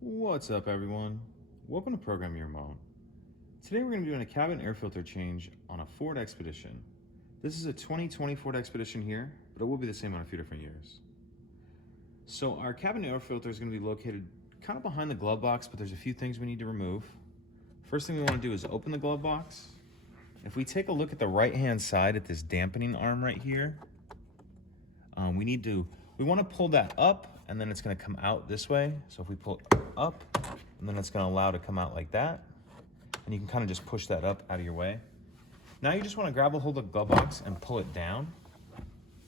What's up, everyone? Welcome to Program Your Remote. Today we're going to be doing a cabin air filter change on a Ford Expedition. This is a 2020 Ford Expedition here, but it will be the same on a few different years. So our cabin air filter is going to be located kind of behind the glove box, but there's a few things we need to remove. First thing we want to do is open the glove box. If we take a look at the right-hand side at this dampening arm right here, we want to pull that up, and then it's going to come out this way. So if we pull it up, and then it's going to allow it to come out like that, and you can kind of just push that up out of your way. Now you just want to grab a hold of the glove box and pull it down,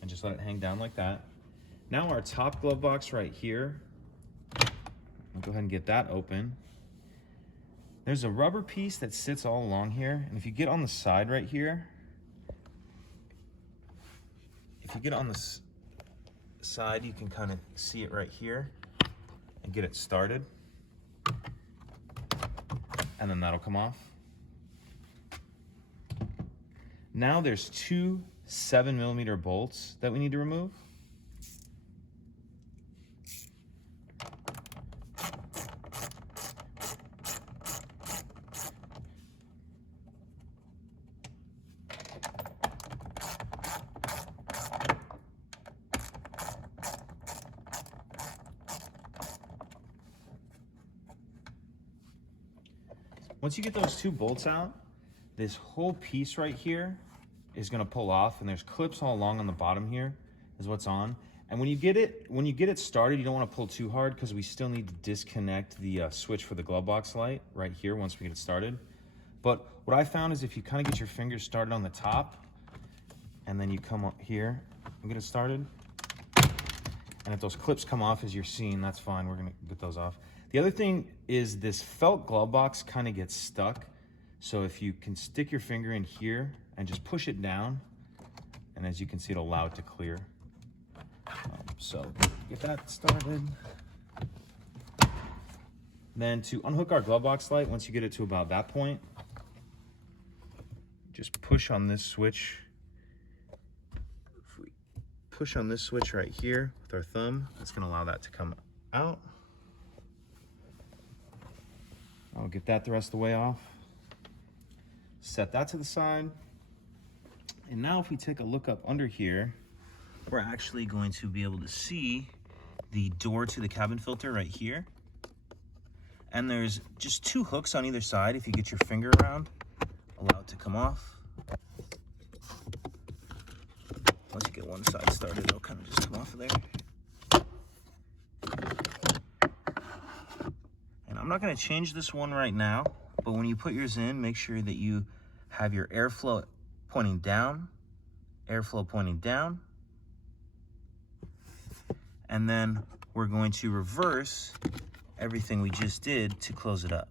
and just let it hang down like that. Now our top glove box right here, I'll go ahead and get that open. There's a rubber piece that sits all along here, and if you get on the side right here, if you get on the side, you can kind of see it right here and get it started, and then that'll come off. Now there's two 7mm bolts that we need to remove. Once you get those two bolts out, this whole piece right here is going to pull off, and there's clips all along on the bottom here is what's on. And when you get it started, you don't want to pull too hard because we still need to disconnect the switch for the glove box light right here once we get it started. But what I found is if you kind of get your fingers started on the top, and then you come up here and get it started, and if those clips come off as you're seeing, that's fine. We're going to get those off. The other thing is this felt glove box kind of gets stuck. So if you can stick your finger in here and just push it down, and as you can see, it'll allow it to clear. So get that started. Then to unhook our glove box light, once you get it to about that point, just push on this switch. If we push on this switch right here with our thumb, that's going to allow that to come out. I'll get that the rest of the way off. Set that to the side. And now if we take a look up under here, we're actually going to be able to see the door to the cabin filter right here. And there's just two hooks on either side. If you get your finger around, allow it to come off. Once you get one side started, it'll kind of just come off of there. I'm not going to change this one right now, but when you put yours in, make sure that you have your airflow pointing down, airflow pointing down, and then we're going to reverse everything we just did to close it up.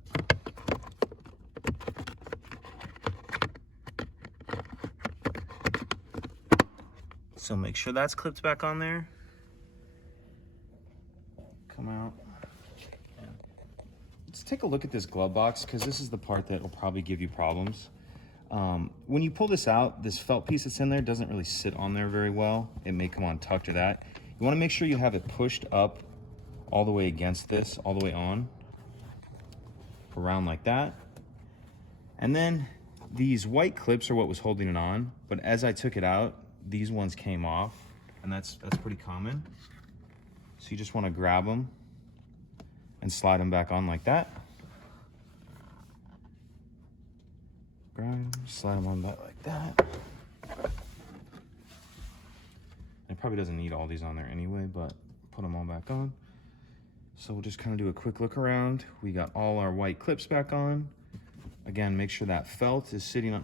So make sure that's clipped back on there. Come out. Let's take a look at this glove box, because this is the part that will probably give you problems. When you pull this out, this felt piece that's in there doesn't really sit on there very well. It may come on tucked or that. You want to make sure you have it pushed up all the way against this, all the way on, around like that. And then these white clips are what was holding it on, but as I took it out, these ones came off, and that's pretty common. So you just want to grab them and slide them back on like that. Grab them, slide them on back like that. It probably doesn't need all these on there anyway, but put them all back on. So we'll just kind of do a quick look around. We got all our white clips back on. Again, make sure that felt is sitting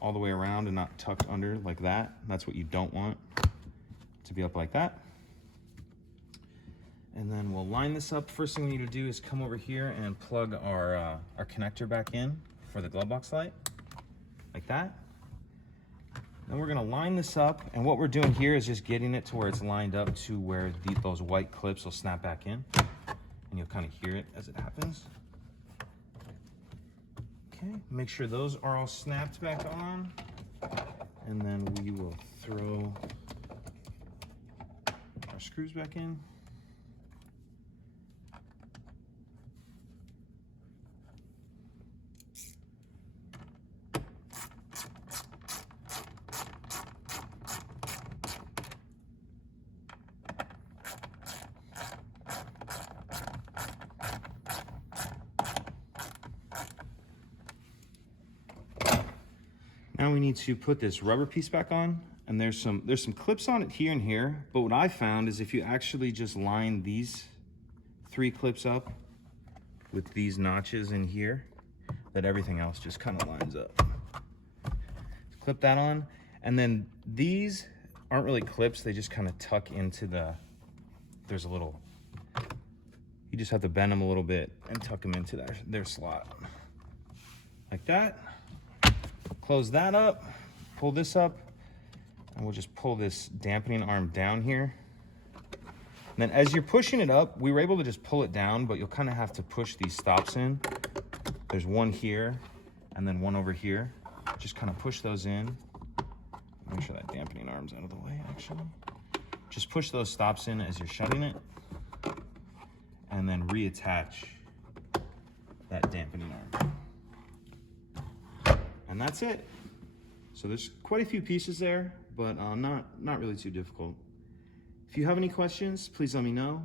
all the way around and not tucked under like that. That's what you don't want, to be up like that. And then we'll line this up. First thing we need to do is come over here and plug our connector back in for the glove box light, like that. Then we're gonna line this up, and what we're doing here is just getting it to where it's lined up to where those white clips will snap back in, and you'll kind of hear it as it happens. Okay, make sure those are all snapped back on, and then we will throw our screws back in. Now we need to put this rubber piece back on, and there's some clips on it here and here, but what I found is if you actually just line these 3 clips up with these notches in here, that everything else just kind of lines up. Clip that on, and then these aren't really clips, they just kind of tuck into there's a little, you just have to bend them a little bit and tuck them into their slot. Like that. Close that up, pull this up, and we'll just pull this dampening arm down here. And then as you're pushing it up, we were able to just pull it down, but you'll kind of have to push these stops in. There's one here, and then one over here. Just kind of push those in. Make sure that dampening arm's out of the way, actually. Just push those stops in as you're shutting it, and then reattach that dampening arm. And that's it. So there's quite a few pieces there, but not really too difficult. If you have any questions, please let me know.